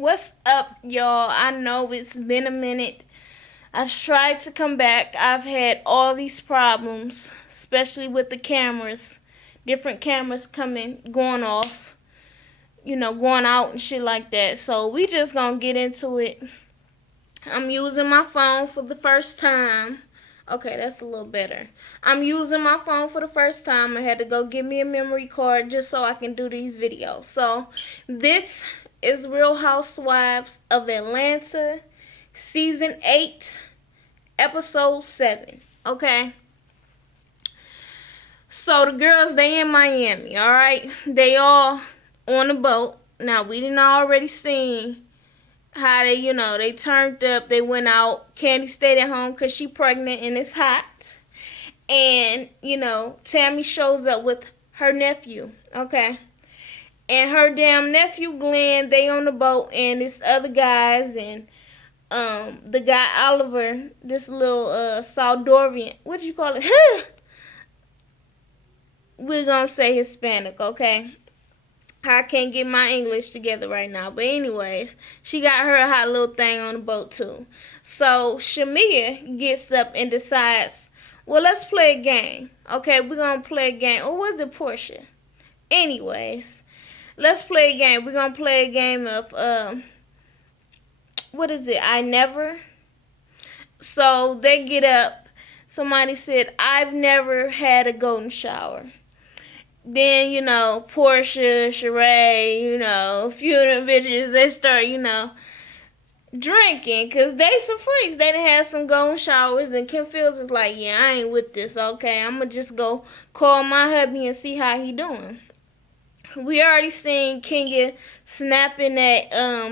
What's up, y'all? I know it's been a minute. I've tried to come back. I've had all these problems, especially with the cameras. Different cameras going off, going out and shit like that. So we just gonna get into it. I'm using my phone for the first time. Okay, that's a little better. I'm using my phone for the first time. I had to go get me a memory card just so I can do these videos. So, this is Real Housewives of Atlanta, Season 8, Episode 7. Okay? So, the girls, they in Miami, alright? They all on a boat. Now, we didn't already seen how they turned up, they went out. Candy stayed at home because she pregnant and it's hot. And, Tammy shows up with her nephew, okay? And her damn nephew, Glenn, they on the boat, and this other guys, and the guy, Oliver, this little Salvadorian, what do you call it? We're gonna say Hispanic, okay? I can't get my English together right now. But anyways, she got her a hot little thing on the boat too. So Shamia gets up and decides, well, let's play a game. Okay, we're going to play a game. Or was it Portia? Anyways, let's play a game. We're going to play a game of, what is it? I never. So they get up. Somebody said, I've never had a golden shower. Then, Portia, Sheree, a few of them bitches, they start, drinking. Because they some freaks. They done had some golden showers. And Kim Fields is like, yeah, I ain't with this, okay? I'm going to just go call my hubby and see how he doing. We already seen Kenya snapping at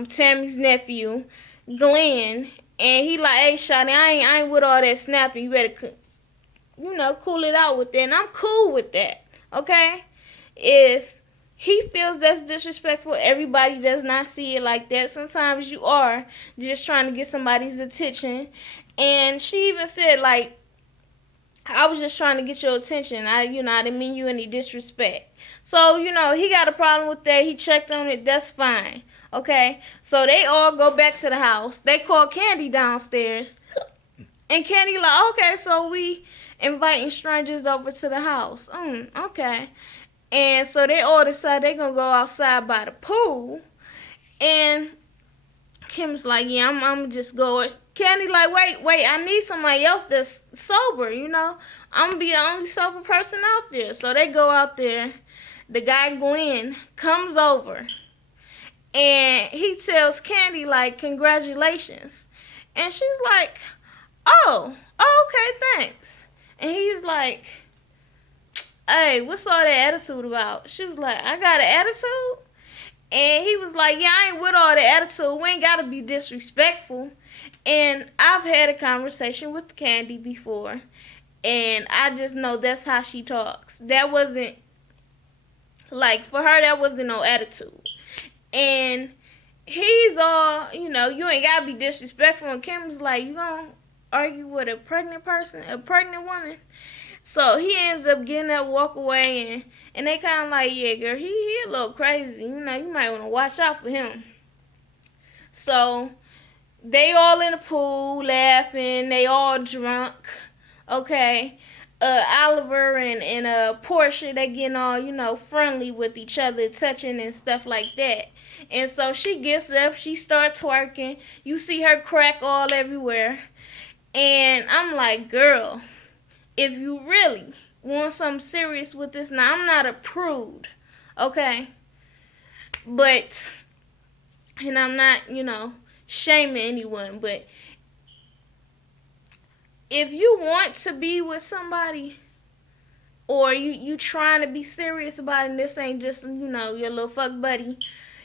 Tammy's nephew, Glenn. And he like, hey, Shawty, I ain't with all that snapping. You better, cool it out with that. And I'm cool with that. Okay? If he feels that's disrespectful, everybody does not see it like that. Sometimes you are just trying to get somebody's attention. And she even said, like, I was just trying to get your attention. I didn't mean you any disrespect. So, he got a problem with that. He checked on it. That's fine. Okay? So they all go back to the house. They call Candy downstairs. And Candy like, okay, so we inviting strangers over to the house. Okay. And so they all decide they're going to go outside by the pool. And Kim's like, yeah, I'm just going. Candy like, wait, I need somebody else that's sober, I'm going to be the only sober person out there. So they go out there. The guy, Glenn, comes over. And he tells Candy, like, congratulations. And she's like, oh, okay, thanks. And he's like, hey, what's all that attitude about? She was like, I got an attitude? And he was like, yeah, I ain't with all the attitude. We ain't got to be disrespectful. And I've had a conversation with Candy before. And I just know that's how she talks. That wasn't, like, for her, that wasn't no attitude. And he's all, you ain't got to be disrespectful. And Kim's like, you going to argue with a pregnant person, a pregnant woman? So he ends up getting up, walk away, and they kind of like, yeah, girl, he a little crazy. You might want to watch out for him. So they all in the pool laughing. They all drunk. Okay. Oliver and Portia, they getting all, friendly with each other, touching and stuff like that. And so she gets up, she starts twerking. You see her crack all everywhere. And I'm like, girl, if you really want something serious with this, now I'm not a prude, okay? But, and I'm not, shaming anyone, but if you want to be with somebody, or you trying to be serious about it, and this ain't just, your little fuck buddy,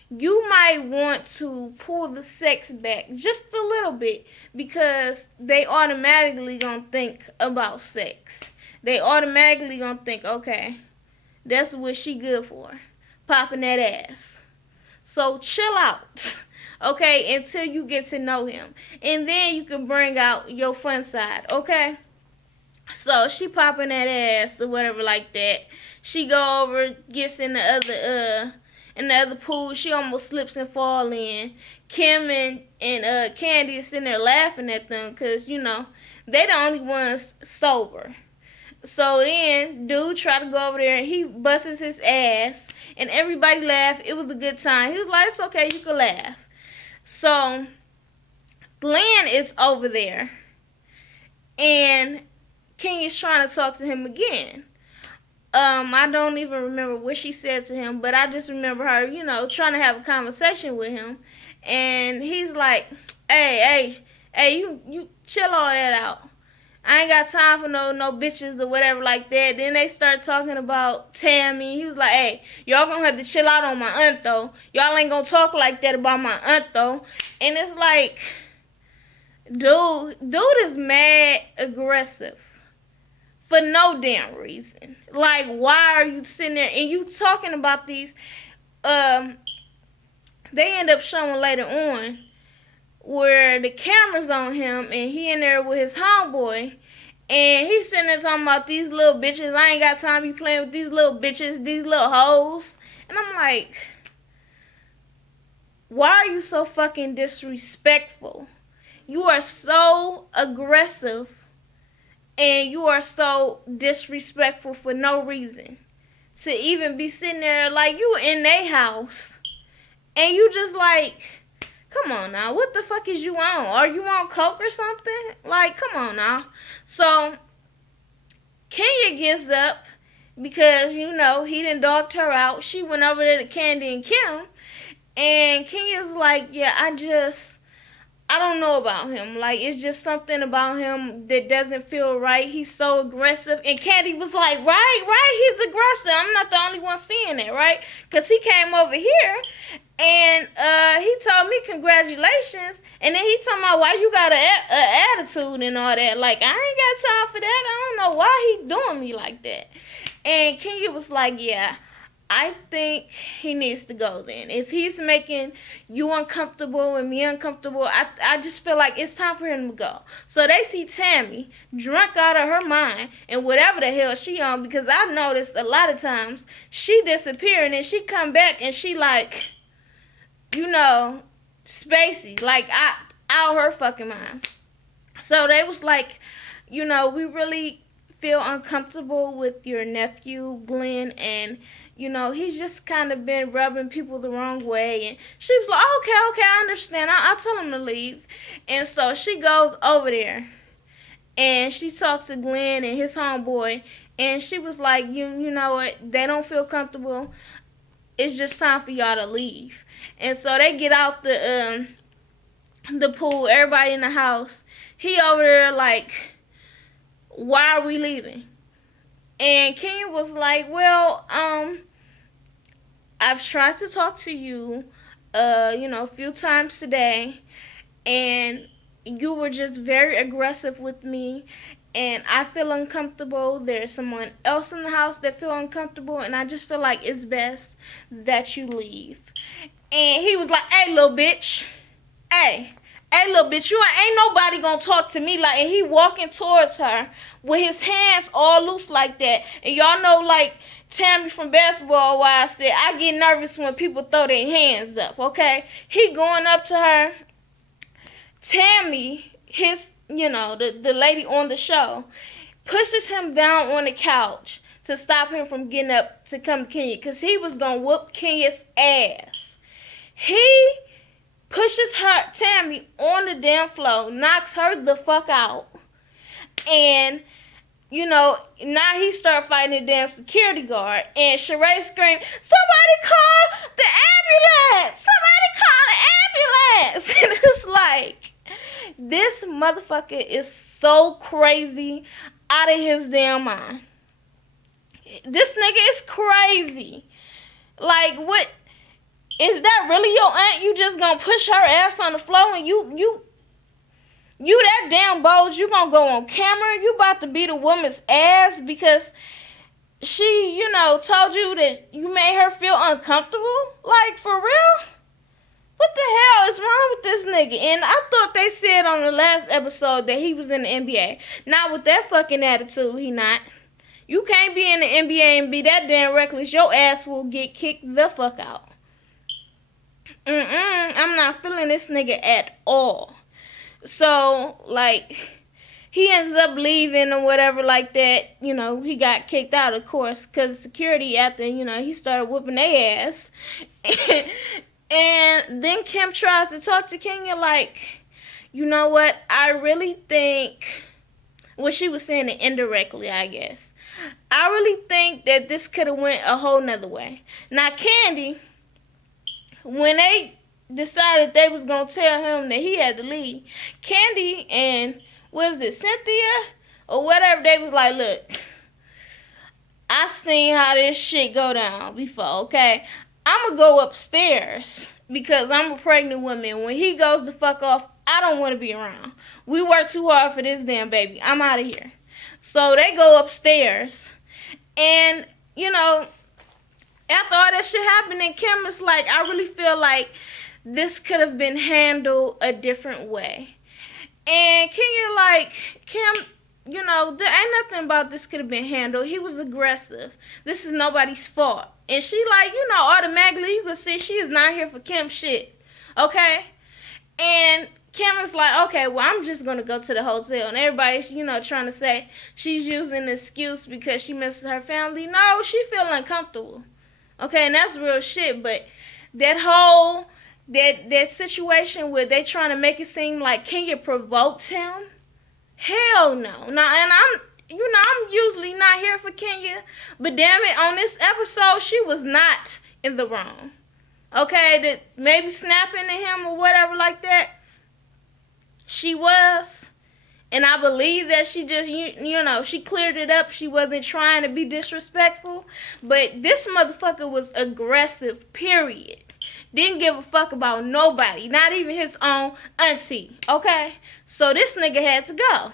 you might want to pull the sex back just a little bit, because they automatically gonna think about sex. They automatically gonna think, okay, that's what she good for, popping that ass. So chill out, okay, until you get to know him. And then you can bring out your fun side, okay? So she popping that ass or whatever like that. She go over, gets in the other in the other pool. She almost slips and fall in. Kim and Candy is sitting there laughing at them because, you know, they the only ones sober. So then, dude tried to go over there and he busts his ass. And everybody laughed. It was a good time. He was like, it's okay, you can laugh. So, Glenn is over there. And King is trying to talk to him again. I don't even remember what she said to him, but I just remember her, you know, trying to have a conversation with him. And he's like, hey, you chill all that out. I ain't got time for no bitches or whatever like that. Then they start talking about Tammy. He was like, hey, y'all gonna have to chill out on my aunt though. Y'all ain't gonna talk like that about my aunt though. And it's like, dude is mad aggressive. For no damn reason. Like, why are you sitting there and you talking about these? They end up showing later on where the camera's on him and he in there with his homeboy and he's sitting there talking about these little bitches. I ain't got time to be playing with these little bitches, these little hoes. And I'm like, why are you so fucking disrespectful? You are so aggressive and you are so disrespectful for no reason. To even be sitting there like you in their house and you just like, come on now, what the fuck is you on? Are you on coke or something? Like, come on now. So, Kenya gets up because, you know, he done dogged her out. She went over there to Candy and Kim. And Kenya's like, yeah, I don't know about him. Like, it's just something about him that doesn't feel right. He's so aggressive. And Candy was like, right, he's aggressive. I'm not the only one seeing it, right? Because he came over here and he told me congratulations. And then he told me why you got an attitude and all that. Like, I ain't got time for that. I don't know why he doing me like that. And Kenya was like, yeah, I think he needs to go then. If he's making you uncomfortable and me uncomfortable, I just feel like it's time for him to go. So they see Tammy drunk out of her mind and whatever the hell she on, because I've noticed a lot of times she disappear and then she come back and she like, you know, spacey, like out her fucking mind. So they was like, you know, we really feel uncomfortable with your nephew, Glenn, and you know, he's just kind of been rubbing people the wrong way. And she was like, okay, I understand. I'll tell him to leave. And so she goes over there. And she talks to Glenn and his homeboy. And she was like, you know what? They don't feel comfortable. It's just time for y'all to leave. And so they get out the pool. Everybody in the house. He over there like, why are we leaving? And Kenya was like, well, I've tried to talk to you, you know, a few times today, and you were just very aggressive with me, and I feel uncomfortable. There's someone else in the house that feel uncomfortable, and I just feel like it's best that you leave. And he was like, hey, little bitch, hey, little bitch, you ain't nobody gonna talk to me like, and he walking towards her with his hands all loose like that. And y'all know, like, Tammy from Basketball Wives said, I get nervous when people throw their hands up, okay? He going up to her. Tammy, his, you know, the lady on the show, pushes him down on the couch to stop him from getting up to come to Kenya, because he was gonna whoop Kenya's ass. He pushes her, Tammy, on the damn floor, knocks her the fuck out. And, you know, now he started fighting the damn security guard. And Sheree screamed, somebody call the ambulance! Somebody call the ambulance! And it's like, this motherfucker is so crazy out of his damn mind. This nigga is crazy. Like, what? Is that really your aunt? You just gonna push her ass on the floor and you that damn bold, you gonna go on camera? You about to beat a woman's ass because she, you know, told you that you made her feel uncomfortable? Like, for real? What the hell is wrong with this nigga? And I thought they said on the last episode that he was in the NBA. Not with that fucking attitude, he not. You can't be in the NBA and be that damn reckless. Your ass will get kicked the fuck out. I'm not feeling this nigga at all. So, like, he ends up leaving or whatever like that. You know, he got kicked out, of course, because security after, you know, he started whooping their ass. And then Kim tries to talk to Kenya like, you know what, I really think, well, she was saying it indirectly, I guess. I really think that this could have went a whole nother way. Now, Candy, when they decided they was going to tell him that he had to leave, Candy and, was it Cynthia or whatever, they was like, look, I seen how this shit go down before, okay? I'm going to go upstairs because I'm a pregnant woman. When he goes the fuck off, I don't want to be around. We work too hard for this damn baby. I'm out of here. So they go upstairs. And, you know, after all that shit happened, and Kim is like, I really feel like this could have been handled a different way. And Kenya like, Kim, you know, there ain't nothing about this could have been handled. He was aggressive. This is nobody's fault. And she like, you know, automatically you can see she is not here for Kim shit. Okay? And Kim is like, okay, well, I'm just going to go to the hotel. And everybody's, you know, trying to say she's using an excuse because she misses her family. No, she feel uncomfortable. Okay, and that's real shit. But that whole, that situation where they trying to make it seem like Kenya provoked him, hell no. Now, and I'm usually not here for Kenya, but damn it, on this episode, she was not in the wrong. Okay, that maybe snapping at him or whatever like that, she was. And I believe that she just, you know, she cleared it up. She wasn't trying to be disrespectful. But this motherfucker was aggressive, period. Didn't give a fuck about nobody, not even his own auntie, okay? So this nigga had to go.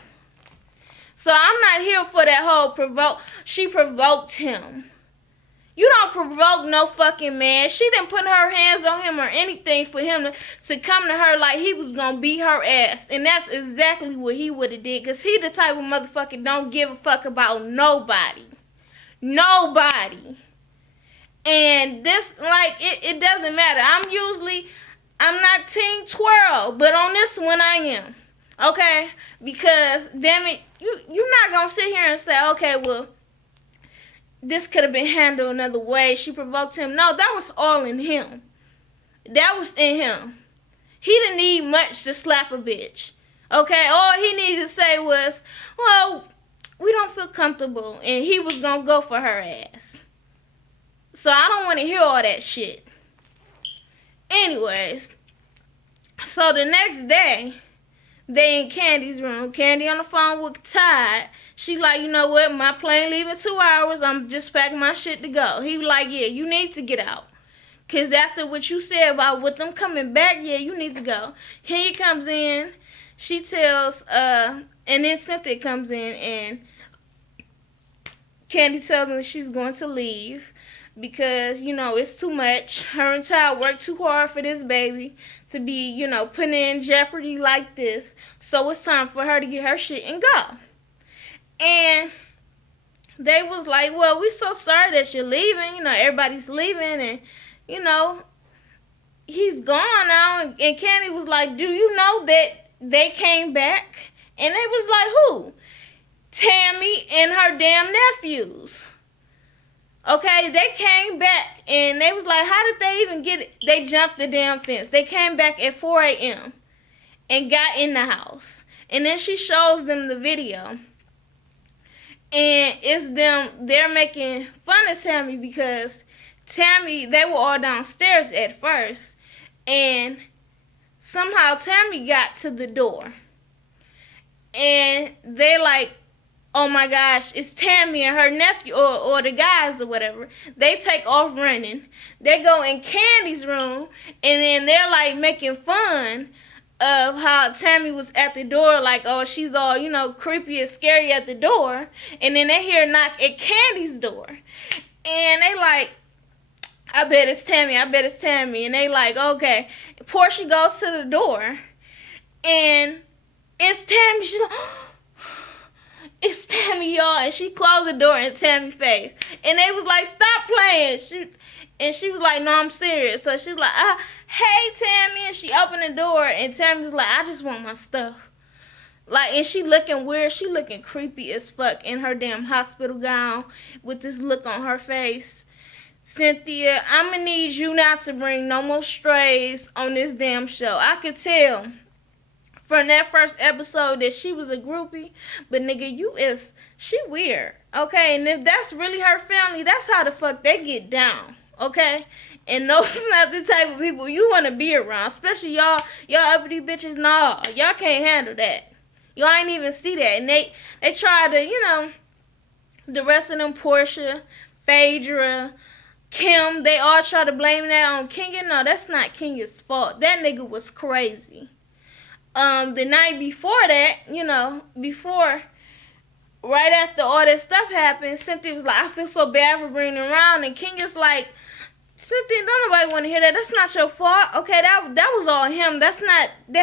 So I'm not here for that whole provoke. She provoked him. You don't provoke no fucking man. She didn't put her hands on him or anything for him to come to her like he was going to beat her ass. And that's exactly what he would have did. Because he the type of motherfucker don't give a fuck about nobody. Nobody. And this, like, it doesn't matter. I'm not team twirl. But on this one I am. Okay? Because, damn it, you're not going to sit here and say, okay, well, this could have been handled another way. She provoked him. No, that was all in him. That was in him. He didn't need much to slap a bitch. Okay? All he needed to say was, well, we don't feel comfortable. And he was going to go for her ass. So I don't want to hear all that shit. Anyways. So the next day, they in Candy's room. Candy on the phone with Todd. She like, you know what? My plane leaving 2 hours. I'm just packing my shit to go. He like, yeah, you need to get out. Because after what you said about with them coming back, yeah, you need to go. Kenya comes in. She tells, and then Cynthia comes in and Candy tells them she's going to leave. Because, you know, it's too much. Her and Todd worked too hard for this baby to be, you know, put in jeopardy like this. So it's time for her to get her shit and go. And they was like, well, we so sorry that you're leaving. You know, everybody's leaving and, you know, he's gone now. And Candy was like, do you know that they came back? And they was like, who? Tammy and her damn nephews. Okay, they came back and they was like, how did they even get it? They jumped the damn fence. They came back at 4 a.m. and got in the house. And then she shows them the video. And it's them, they're making fun of Tammy because Tammy, they were all downstairs at first. And somehow Tammy got to the door. And they like, oh my gosh, it's Tammy and her nephew or the guys or whatever. They take off running. They go in Candy's room and then they're like making fun of how Tammy was at the door like, oh, she's all, you know, creepy and scary at the door. And then they hear a knock at Candy's door. And they like, I bet it's Tammy. I bet it's Tammy. And they like, okay. Portia goes to the door and it's Tammy. She's like, it's Tammy, y'all. And she closed the door in Tammy's face. And they was like, stop playing. She was like, no, I'm serious. So she was like, hey Tammy, and she opened the door, and Tammy's like, I just want my stuff. Like, and she looking weird, she looking creepy as fuck in her damn hospital gown with this look on her face. Cynthia, I'm gonna need you not to bring no more strays on this damn show. I could tell from that first episode that she was a groupie, but nigga, she weird, okay? And if that's really her family, that's how the fuck they get down, okay? And those not the type of people you want to be around, especially y'all uppity bitches. Nah, y'all can't handle that. Y'all ain't even see that, and they try to, the rest of them, Portia, Phaedra, Kim, they all try to blame that on Kenya. No, that's not Kenya's fault. That nigga was crazy. The night before that, right after all that stuff happened, Cynthia was like, I feel so bad for bringing him around, and Kenya's like, Cynthia, don't nobody want to hear that. That's not your fault. Okay, that was all him. That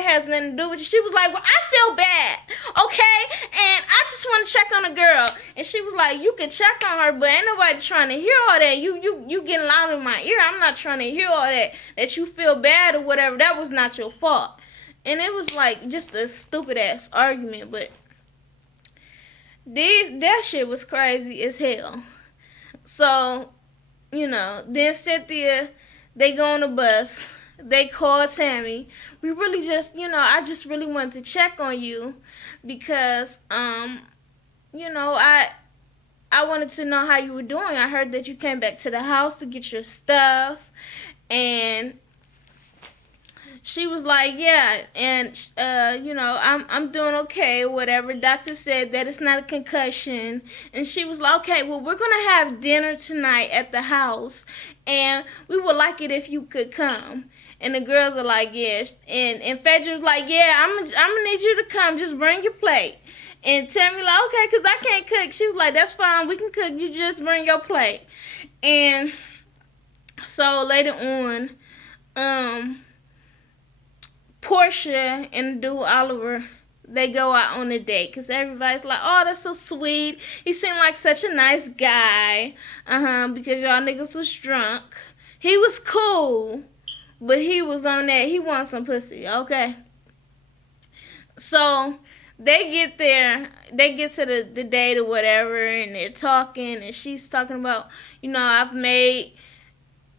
has nothing to do with you. She was like, well, I feel bad. Okay? And I just want to check on a girl. And she was like, you can check on her, but ain't nobody trying to hear all that. You getting loud in my ear. I'm not trying to hear all that you feel bad or whatever. That was not your fault. And it was like just a stupid ass argument, but that shit was crazy as hell. So, then Cynthia, they go on the bus. They call Tammy. We really just, I just really wanted to check on you because, I wanted to know how you were doing. I heard that you came back to the house to get your stuff, and she was like, yeah, and, I'm doing okay or whatever. Doctor said that it's not a concussion. And she was like, okay, well, we're going to have dinner tonight at the house, and we would like it if you could come. And the girls are like, yes. And Phaedra's like, yeah, I'm going to need you to come. Just bring your plate. And Tammy like, okay, because I can't cook. She was like, that's fine. We can cook. You just bring your plate. And so later on, Portia and dude Oliver, they go out on a date because everybody's like, oh, that's so sweet. He seemed like such a nice guy. Because y'all niggas was drunk. He was cool, but he was on that. He wants some pussy, okay? So they get there. They get to the date or whatever, and they're talking, and she's talking about, I've made...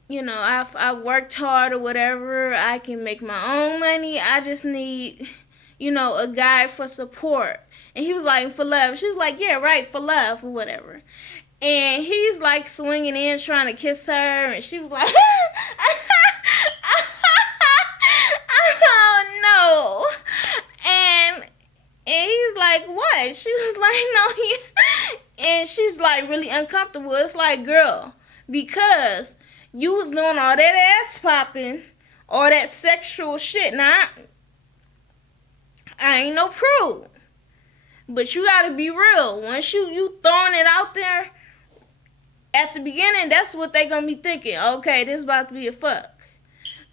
I've worked hard or whatever. I can make my own money. I just need, a guy for support. And he was like, for love. She was like, yeah, right, for love or whatever. And he's like swinging in, trying to kiss her. And she was like, oh, no. And he's like, what? She was like, no. And she's like really uncomfortable. It's like, girl, because... you was doing all that ass popping, all that sexual shit. Now, I ain't no prude. But you gotta be real. Once you throwing it out there at the beginning, that's what they gonna be thinking. Okay, this about to be a fuck.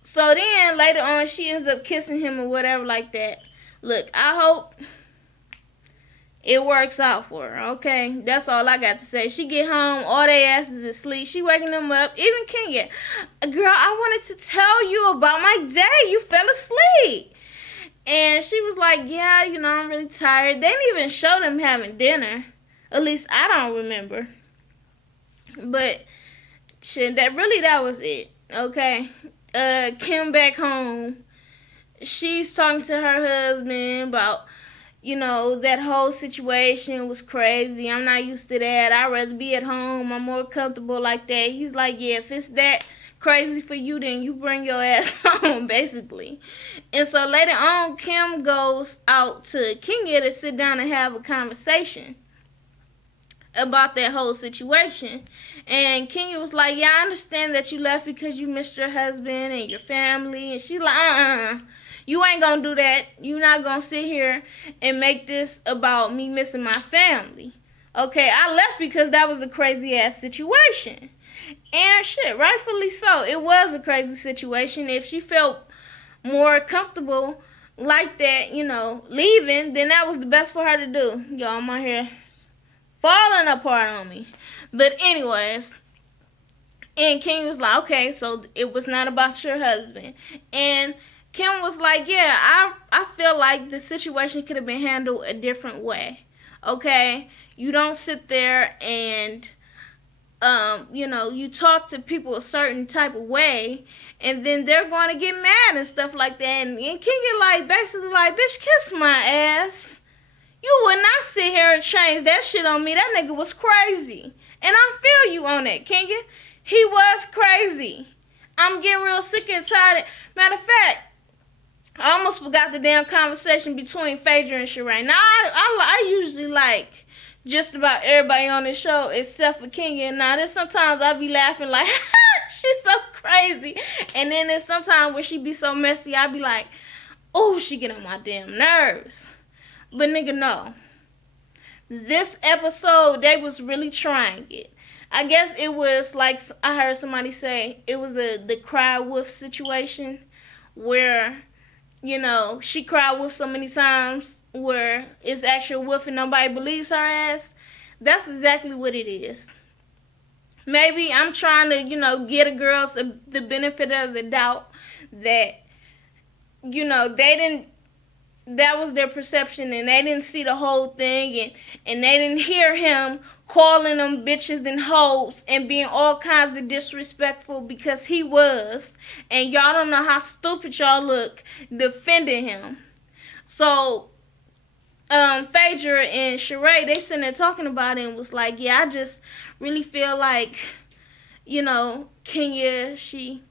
So then, later on, she ends up kissing him or whatever like that. Look, I hope it works out for her, okay? That's all I got to say. She get home, all they asses asleep. She waking them up. Even Kenya. Girl, I wanted to tell you about my day. You fell asleep. And she was like, yeah, I'm really tired. They didn't even show them having dinner. At least I don't remember. But shit, that was it, okay? Kim back home. She's talking to her husband about... that whole situation was crazy. I'm not used to that. I'd rather be at home. I'm more comfortable like that. He's like, yeah, if it's that crazy for you, then you bring your ass home, basically. And so later on, Kim goes out to Kenya to sit down and have a conversation about that whole situation. And Kenya was like, yeah, I understand that you left because you missed your husband and your family. And she's like, you ain't gonna do that. You not gonna sit here and make this about me missing my family. Okay, I left because that was a crazy ass situation. And shit, rightfully so. It was a crazy situation. If she felt more comfortable like that, leaving, then that was the best for her to do. Y'all, my hair falling apart on me. But anyways, And King was like, okay, so it was not about your husband. And Kim was like, yeah, I feel like the situation could have been handled a different way. Okay? You don't sit there and you talk to people a certain type of way, and then they're going to get mad and stuff like that. And King get like, basically like, bitch, kiss my ass. You would not sit here and change that shit on me. That nigga was crazy. And I feel you on that, Kenya. He was crazy. I'm getting real sick and tired. Matter of fact, I almost forgot the damn conversation between Phaedra and Sheree. Now, I usually like just about everybody on this show except for Kenya. Now, there's sometimes I be laughing like, she's so crazy. And then there's sometimes where she be so messy, I be like, oh, she get on my damn nerves. But nigga, no. This episode, they was really trying it. I guess it was like I heard somebody say, it was the cry wolf situation where, she cried wolf so many times where it's actual wolf and nobody believes her ass. That's exactly what it is. Maybe I'm trying to, get a girls the benefit of the doubt that, they didn't, that was their perception and they didn't see the whole thing and they didn't hear him calling them bitches and hoes and being all kinds of disrespectful because he was, and y'all don't know how stupid y'all look defending him. So Phaedra and Sheree, they sitting there talking about it and was like, yeah, I just really feel like, Kenya, she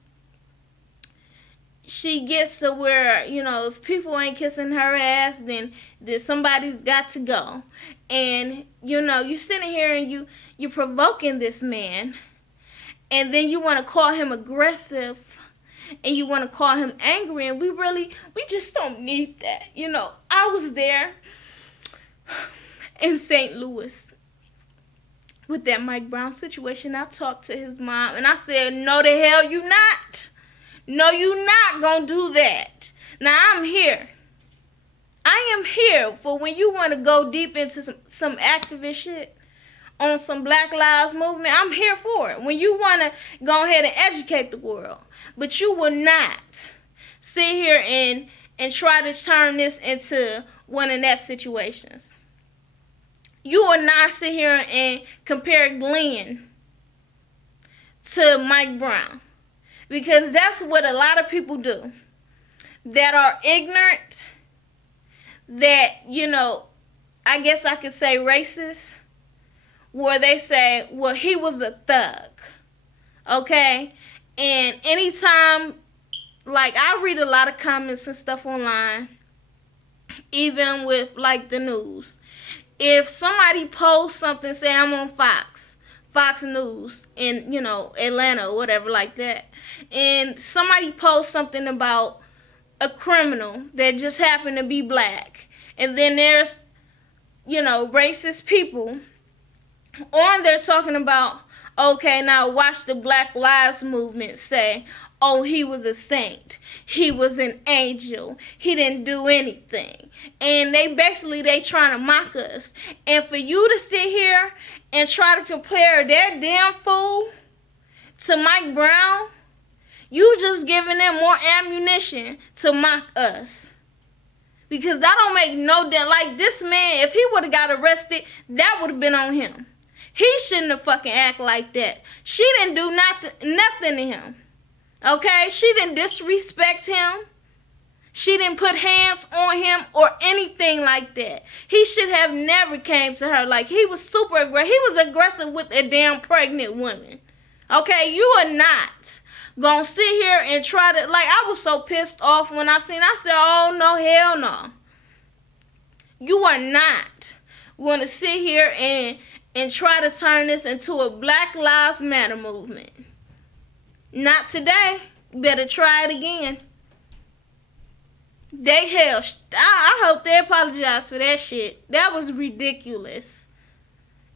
gets to where, if people ain't kissing her ass, then somebody's got to go. And, you sitting here and you're provoking this man. And then you want to call him aggressive. And you want to call him angry. And we just don't need that. I was there in St. Louis with that Mike Brown situation. I talked to his mom. And I said, no, the hell you not. No, you not gonna do that. Now, I'm here. I am here for when you want to go deep into some activist shit on some Black Lives Movement. I'm here for it. When you want to go ahead and educate the world. But you will not sit here and try to turn this into one of that situations. You will not sit here and compare Glenn to Mike Brown. Because that's what a lot of people do. That are ignorant. That, I guess I could say racist. Where they say, well, he was a thug. Okay? And anytime, like, I read a lot of comments and stuff online. Even with, like, the news. If somebody posts something, say I'm on Fox News in, Atlanta or whatever like that. And somebody posts something about a criminal that just happened to be black. And then there's, racist people on there talking about, okay, now watch the Black Lives Movement say, oh, he was a saint. He was an angel. He didn't do anything. And they trying to mock us. And for you to sit here and try to compare that damn fool to Mike Brown, you just giving them more ammunition to mock us. Because that don't make no damn, like this man, if he would have got arrested, that would have been on him. He shouldn't have fucking act like that. She didn't do nothing to him. Okay? She didn't disrespect him. She didn't put hands on him or anything like that. He should have never came to her. Like, he was super aggressive. He was aggressive with a damn pregnant woman. Okay? You are not gonna sit here and try to, like, I was so pissed off when I said, oh, no, hell no. You are not gonna sit here and try to turn this into a Black Lives Matter movement. Not today. Better try it again. I hope they apologize for that shit. That was ridiculous.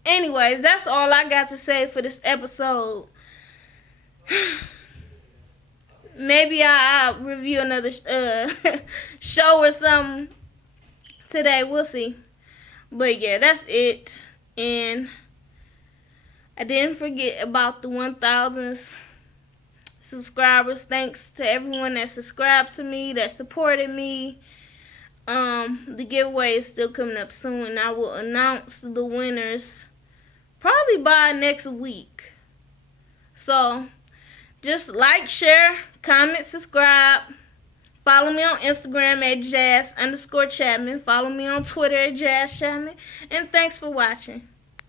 Anyways, that's all I got to say for this episode. Maybe I'll review another show or something today. We'll see. But yeah, that's it. And I didn't forget about the 1,000 subscribers. Thanks to everyone that subscribed to me, that supported me. The giveaway is still coming up soon, and I will announce the winners probably by next week. So just like, share, comment, subscribe. Follow me on Instagram at Jazz_Chapman. Follow me on Twitter at Jazz Chapman. And thanks for watching.